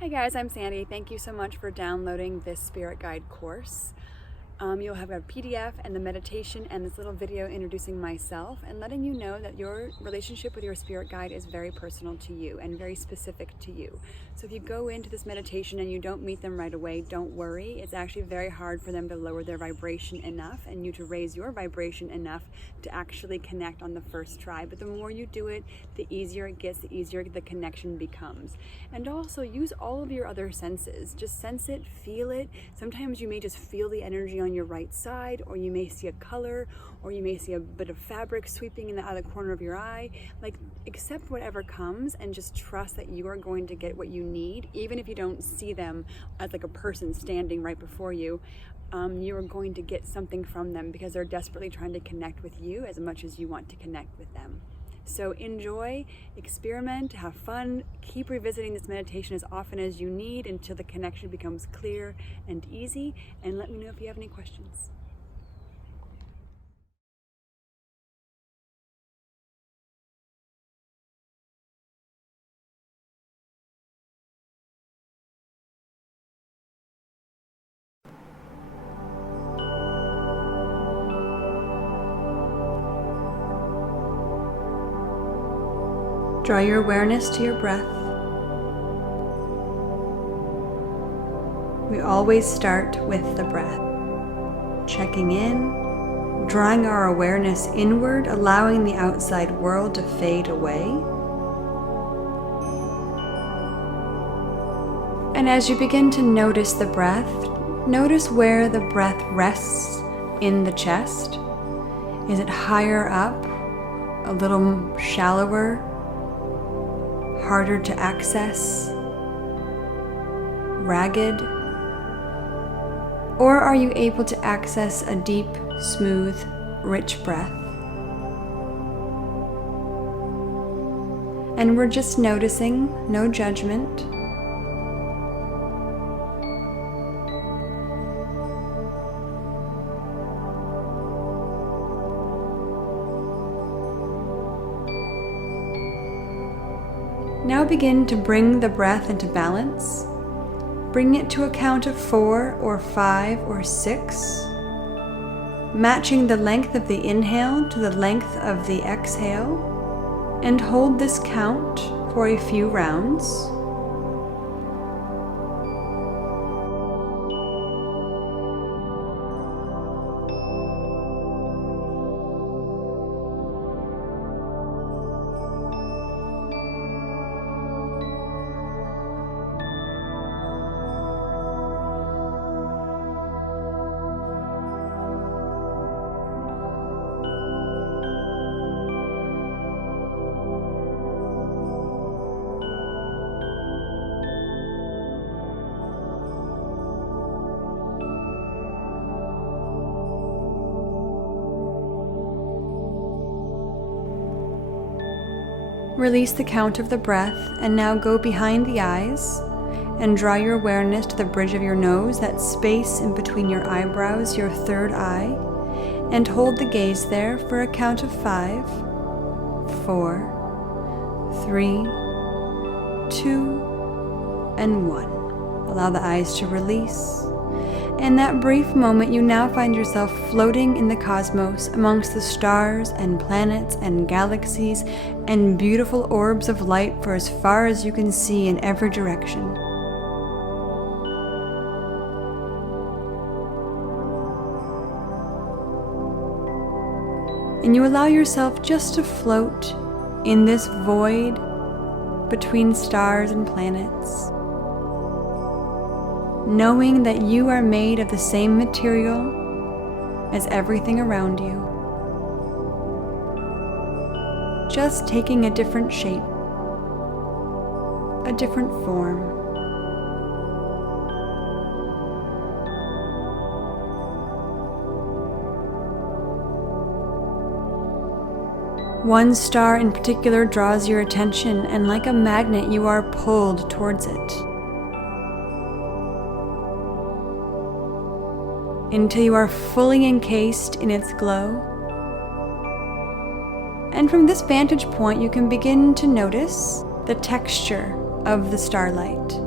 Hey guys, I'm Sandy. Thank you so much for downloading this Spirit Guide course. You'll have a PDF and the meditation and this little video introducing myself and letting you know that your relationship with your spirit guide is very personal to you and very specific to you. So if you go into this meditation and you don't meet them right away, don't worry. It's actually very hard for them to lower their vibration enough and you to raise your vibration enough to actually connect on the first try. But the more you do it, the easier it gets, the easier the connection becomes. And also use all of your other senses. Just sense it, feel it. Sometimes you may just feel the energy on your right side, or you may see a color, or you may see a bit of fabric sweeping in the other corner of your eye. Like, accept whatever comes and just trust that you are going to get what you need, even if you don't see them as like a person standing right before you. You are going to get something from them because they're desperately trying to connect with you as much as you want to connect with them. So enjoy, experiment, have fun, keep revisiting this meditation as often as you need until the connection becomes clear and easy, and let me know if you have any questions. Draw your awareness to your breath. We always start with the breath. Checking in, drawing our awareness inward, allowing the outside world to fade away. And as you begin to notice the breath, notice where the breath rests in the chest. Is it higher up, a little shallower, harder to access, ragged? Or are you able to access a deep, smooth, rich breath? And we're just noticing, no judgment. Now begin to bring the breath into balance. Bring it to a count of 4 or 5 or 6, matching the length of the inhale to the length of the exhale, and hold this count for a few rounds. Release the count of the breath and now go behind the eyes and draw your awareness to the bridge of your nose, that space in between your eyebrows, your third eye, and hold the gaze there for a count of 5, 4, 3, 2, and 1. Allow the eyes to release. In that brief moment, you now find yourself floating in the cosmos amongst the stars and planets and galaxies and beautiful orbs of light for as far as you can see in every direction. And you allow yourself just to float in this void between stars and planets, knowing that you are made of the same material as everything around you, just taking a different shape, a different form. One star in particular draws your attention, and like a magnet, you are pulled towards it, until you are fully encased in its glow. And from this vantage point, you can begin to notice the texture of the starlight.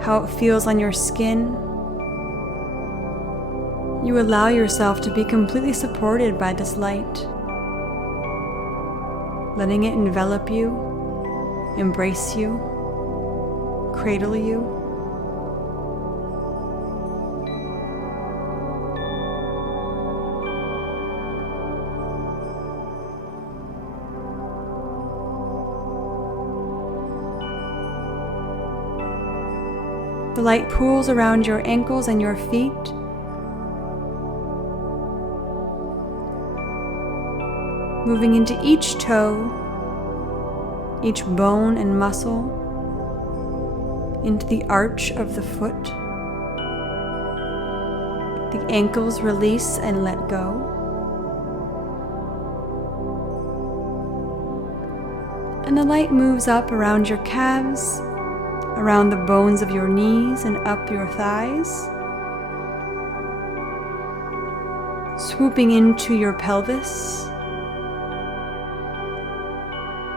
how it feels on your skin. You allow yourself to be completely supported by this light, letting it envelop you, embrace you, cradle you. The light pools around your ankles and your feet, moving into each toe, each bone and muscle, into the arch of the foot. The ankles release and let go. And the light moves up around your calves, around the bones of your knees and up your thighs, swooping into your pelvis,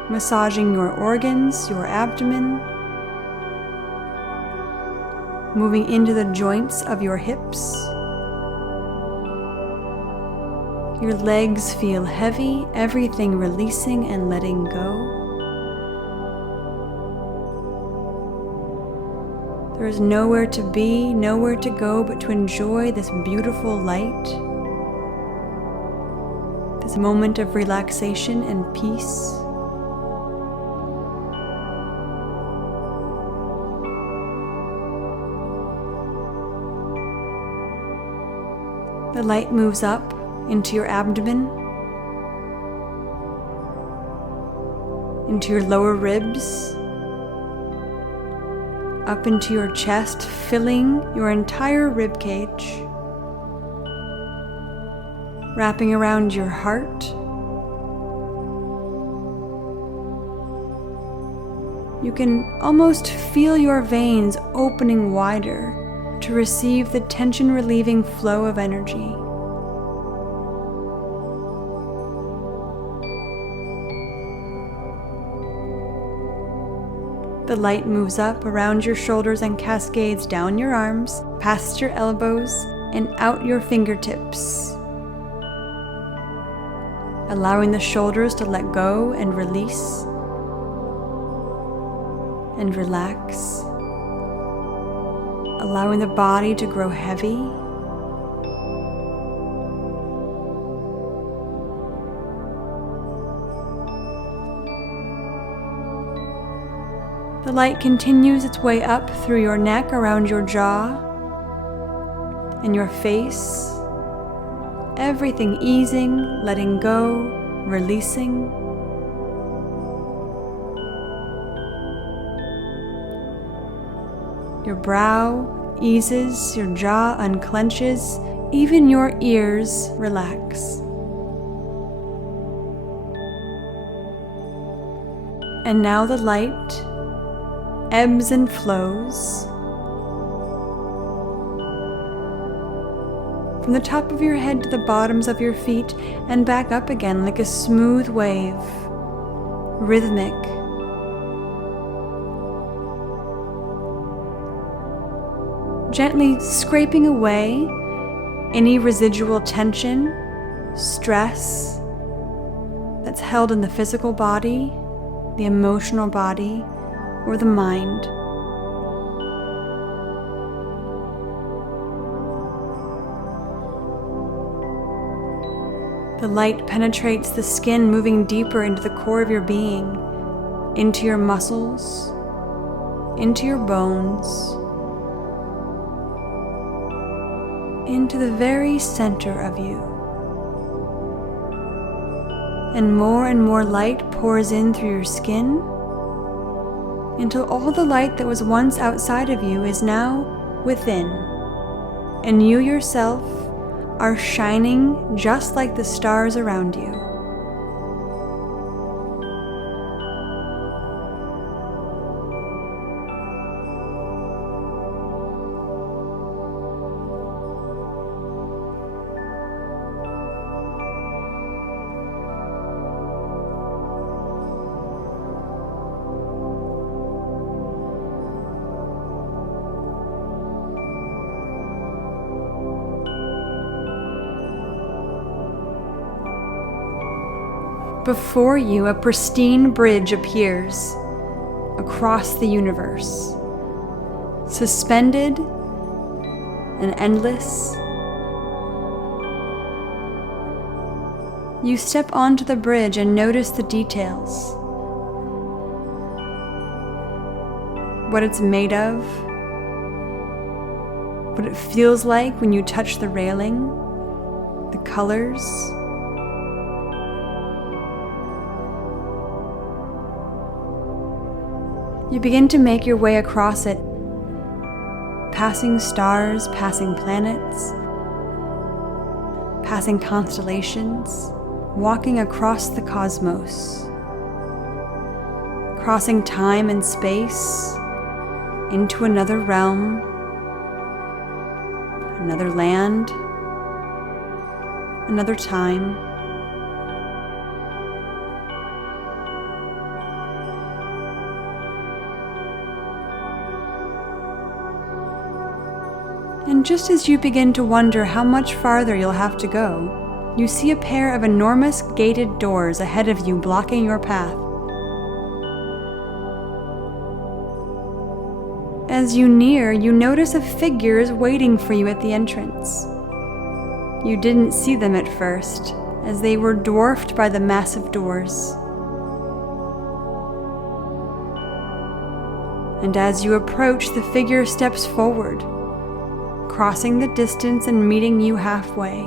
massaging your organs, your abdomen, moving into the joints of your hips. Your legs feel heavy, everything releasing and letting go. There is nowhere to be, nowhere to go but to enjoy this beautiful light, this moment of relaxation and peace. The light moves up into your abdomen, into your lower ribs, up into your chest, filling your entire rib cage, wrapping around your heart. You can almost feel your veins opening wider to receive the tension-relieving flow of energy. The light moves up around your shoulders and cascades down your arms, past your elbows, and out your fingertips, allowing the shoulders to let go and release and relax, allowing the body to grow heavy. The light continues its way up through your neck, around your jaw and your face, everything easing, letting go, releasing. Your brow eases, your jaw unclenches, even your ears relax. And now the light ebbs and flows from the top of your head to the bottoms of your feet and back up again like a smooth wave, rhythmic. Gently scraping away any residual tension, stress that's held in the physical body, the emotional body, or the mind. The light penetrates the skin, moving deeper into the core of your being, into your muscles, into your bones, into the very center of you. And more light pours in through your skin, until all the light that was once outside of you is now within, and you yourself are shining just like the stars around you. Before you, a pristine bridge appears across the universe, suspended and endless. You step onto the bridge and notice the details. What it's made of, what it feels like when you touch the railing, the colors. You begin to make your way across it, passing stars, passing planets, passing constellations, walking across the cosmos, crossing time and space into another realm, another land, another time. And just as you begin to wonder how much farther you'll have to go, you see a pair of enormous gated doors ahead of you blocking your path. As you near, you notice a figure is waiting for you at the entrance. You didn't see them at first, as they were dwarfed by the massive doors. And as you approach, the figure steps forward, crossing the distance and meeting you halfway.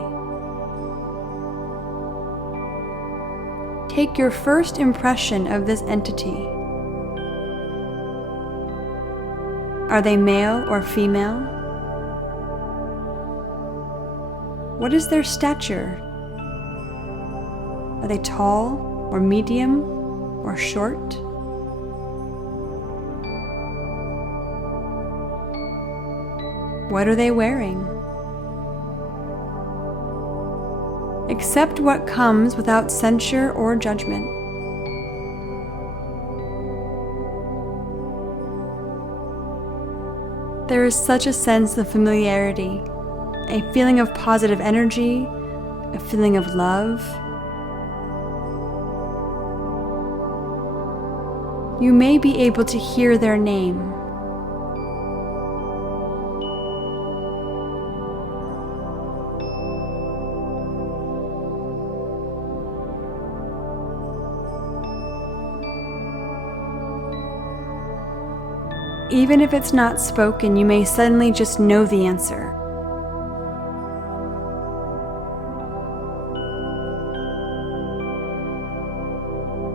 Take your first impression of this entity. Are they male or female? What is their stature? Are they tall or medium or short? What are they wearing? Accept what comes without censure or judgment. There is such a sense of familiarity, a feeling of positive energy, a feeling of love. You may be able to hear their name. Even if it's not spoken, you may suddenly just know the answer.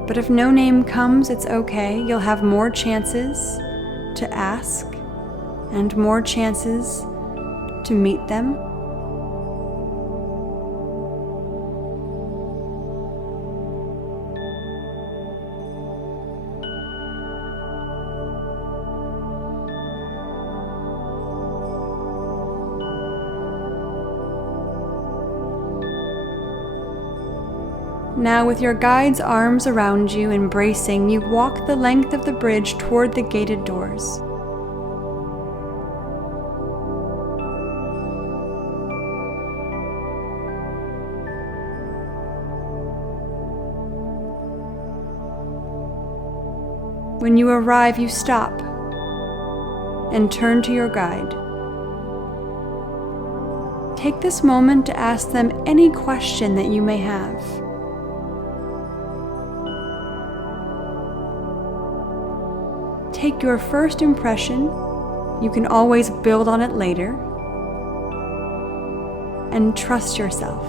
But if no name comes, it's okay. You'll have more chances to ask and more chances to meet them. Now, with your guide's arms around you, embracing, you walk the length of the bridge toward the gated doors. When you arrive, you stop and turn to your guide. Take this moment to ask them any question that you may have. Take your first impression. You can always build on it later. And trust yourself.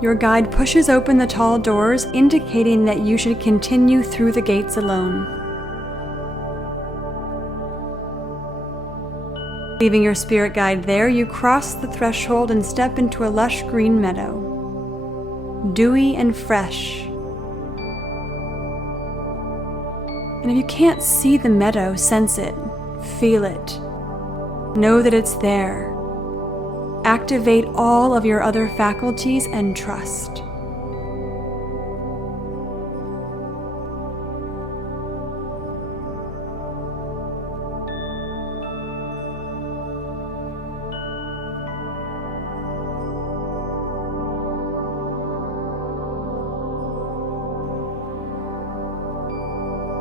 Your guide pushes open the tall doors, indicating that you should continue through the gates alone. Leaving your spirit guide there, you cross the threshold and step into a lush green meadow, dewy and fresh. And if you can't see the meadow, sense it, feel it, know that it's there. Activate all of your other faculties and trust.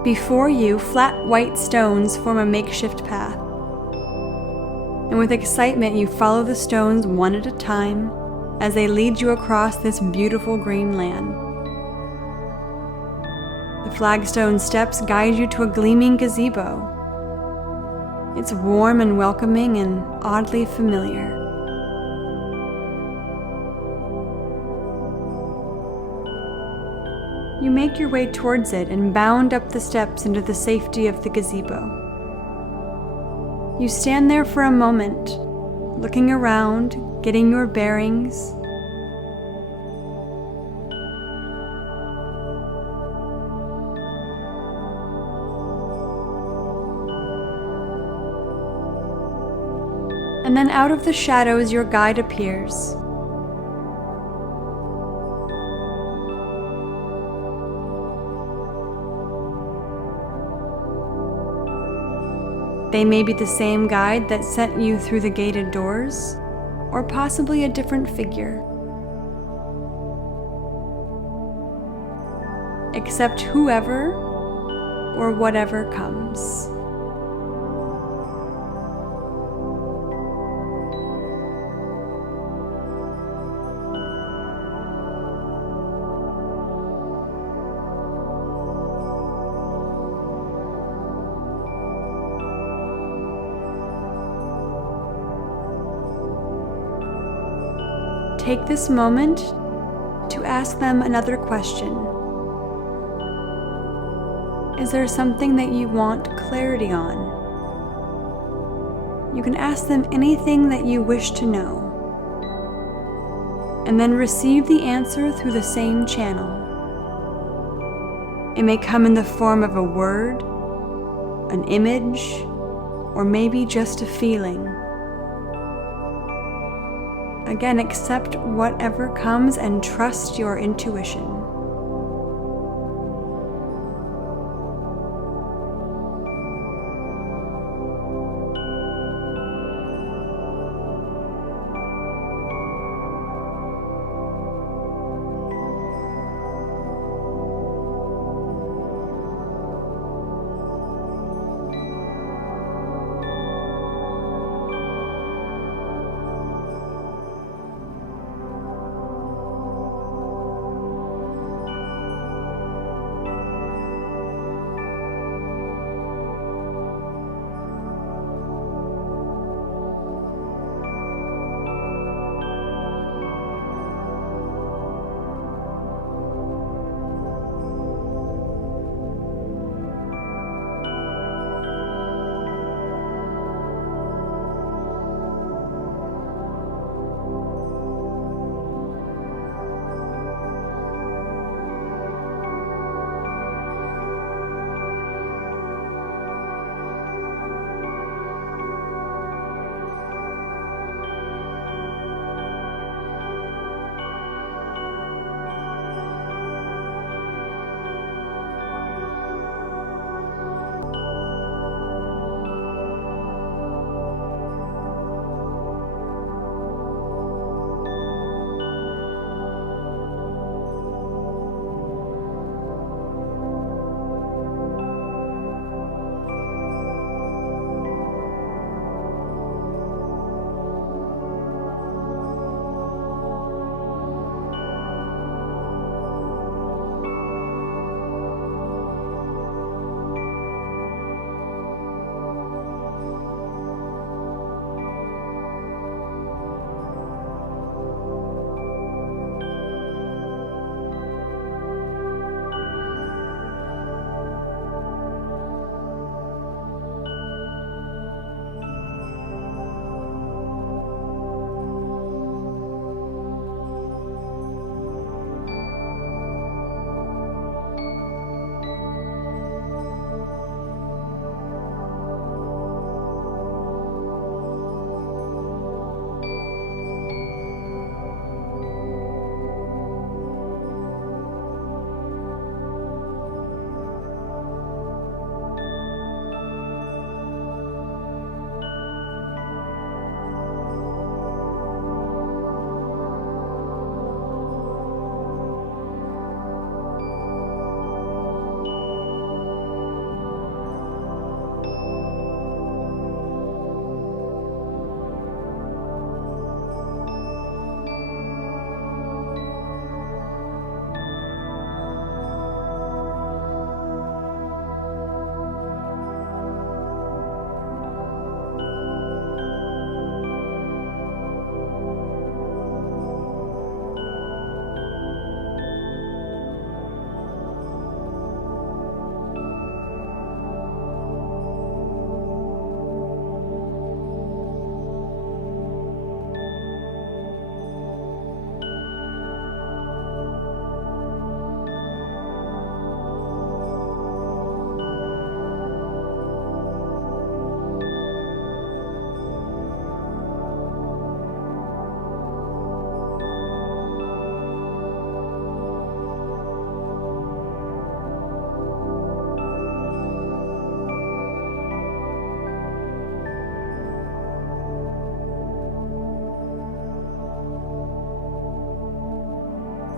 Before you, flat white stones form a makeshift path. And with excitement, you follow the stones one at a time as they lead you across this beautiful green land. The flagstone steps guide you to a gleaming gazebo. It's warm and welcoming and oddly familiar. You make your way towards it and bound up the steps into the safety of the gazebo. You stand there for a moment, looking around, getting your bearings. And then out of the shadows, your guide appears. They may be the same guide that sent you through the gated doors, or possibly a different figure. Accept whoever or whatever comes. Take this moment to ask them another question. Is there something that you want clarity on? You can ask them anything that you wish to know, and then receive the answer through the same channel. It may come in the form of a word, an image, or maybe just a feeling. Again, accept whatever comes and trust your intuition.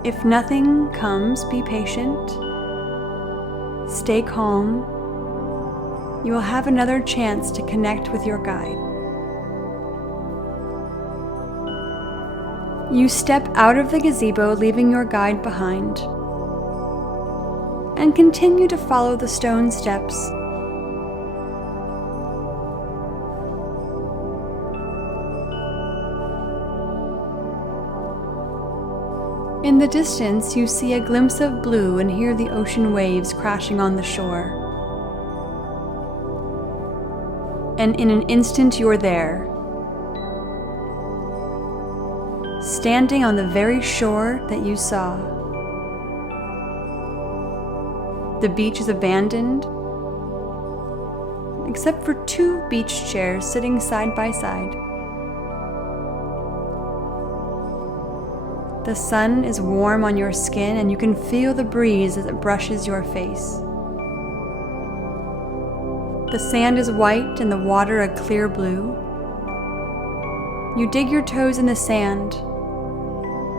If nothing comes, be patient. Stay calm. You will have another chance to connect with your guide. You step out of the gazebo, leaving your guide behind, and continue to follow the stone steps. In the distance, you see a glimpse of blue and hear the ocean waves crashing on the shore. And in an instant, you're there, standing on the very shore that you saw. The beach is abandoned, except for 2 beach chairs sitting side by side. The sun is warm on your skin, and you can feel the breeze as it brushes your face. The sand is white and the water a clear blue. You dig your toes in the sand,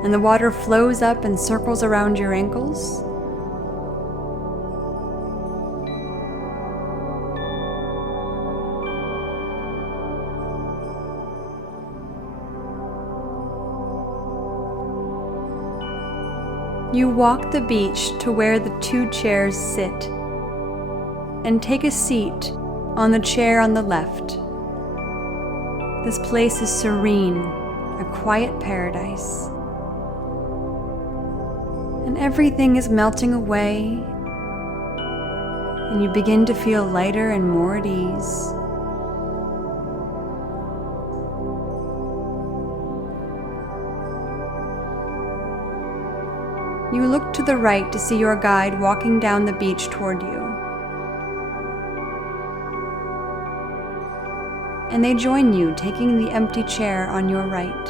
and the water flows up and circles around your ankles. You walk the beach to where the 2 chairs sit, and take a seat on the chair on the left. This place is serene, a quiet paradise. And everything is melting away, and you begin to feel lighter and more at ease. You look to the right to see your guide walking down the beach toward you. And they join you, taking the empty chair on your right.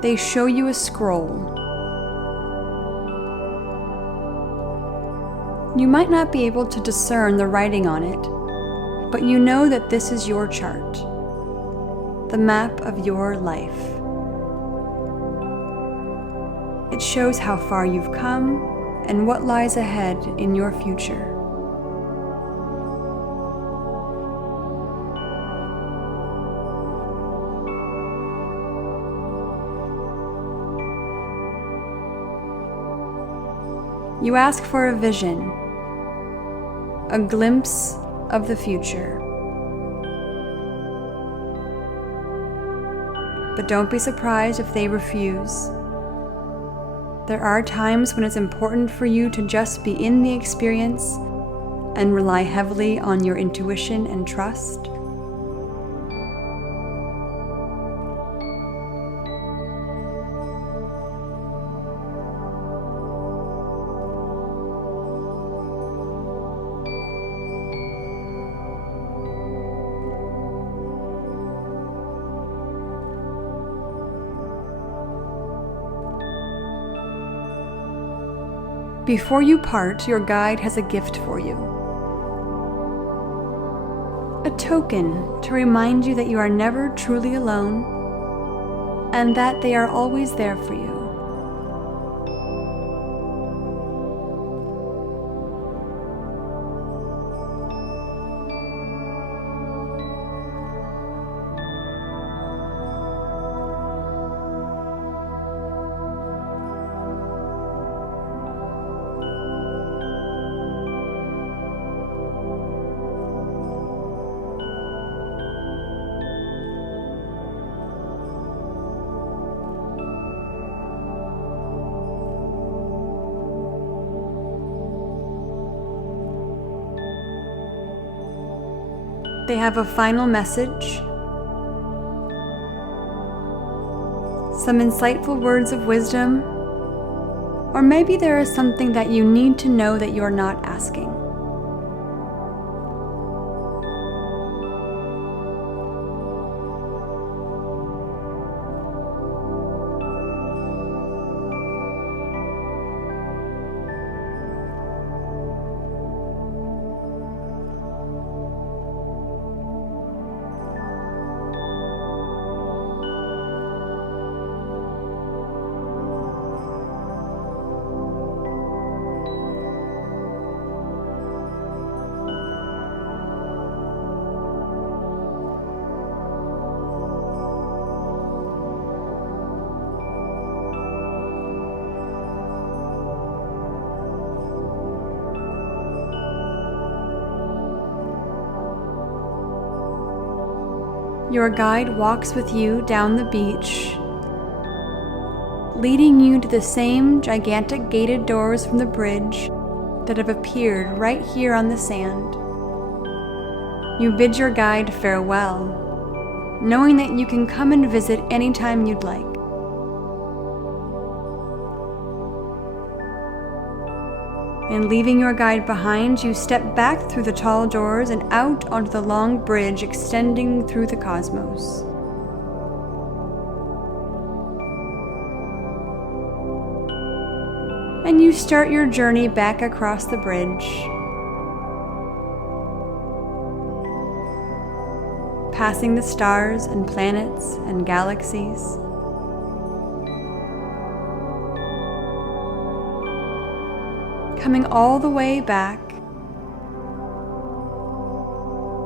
They show you a scroll. You might not be able to discern the writing on it, but you know that this is your chart, the map of your life. It shows how far you've come and what lies ahead in your future. You ask for a vision, a glimpse of the future. But don't be surprised if they refuse. There are times when it's important for you to just be in the experience and rely heavily on your intuition and trust. Before you part, your guide has a gift for you. A token to remind you that you are never truly alone and that they are always there for you. They have a final message, some insightful words of wisdom, or maybe there is something that you need to know that you're not asking. Your guide walks with you down the beach, leading you to the same gigantic gated doors from the bridge that have appeared right here on the sand. You bid your guide farewell, knowing that you can come and visit anytime you'd like. And leaving your guide behind, you step back through the tall doors and out onto the long bridge extending through the cosmos. And you start your journey back across the bridge, passing the stars and planets and galaxies. Coming all the way back,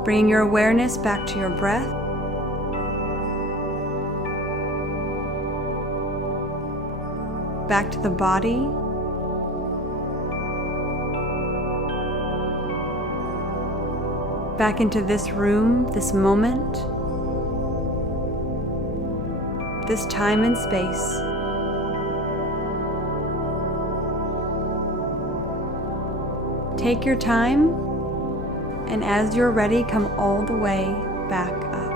bringing your awareness back to your breath, back to the body, back into this room, this moment, this time and space. Take your time, and as you're ready, come all the way back up.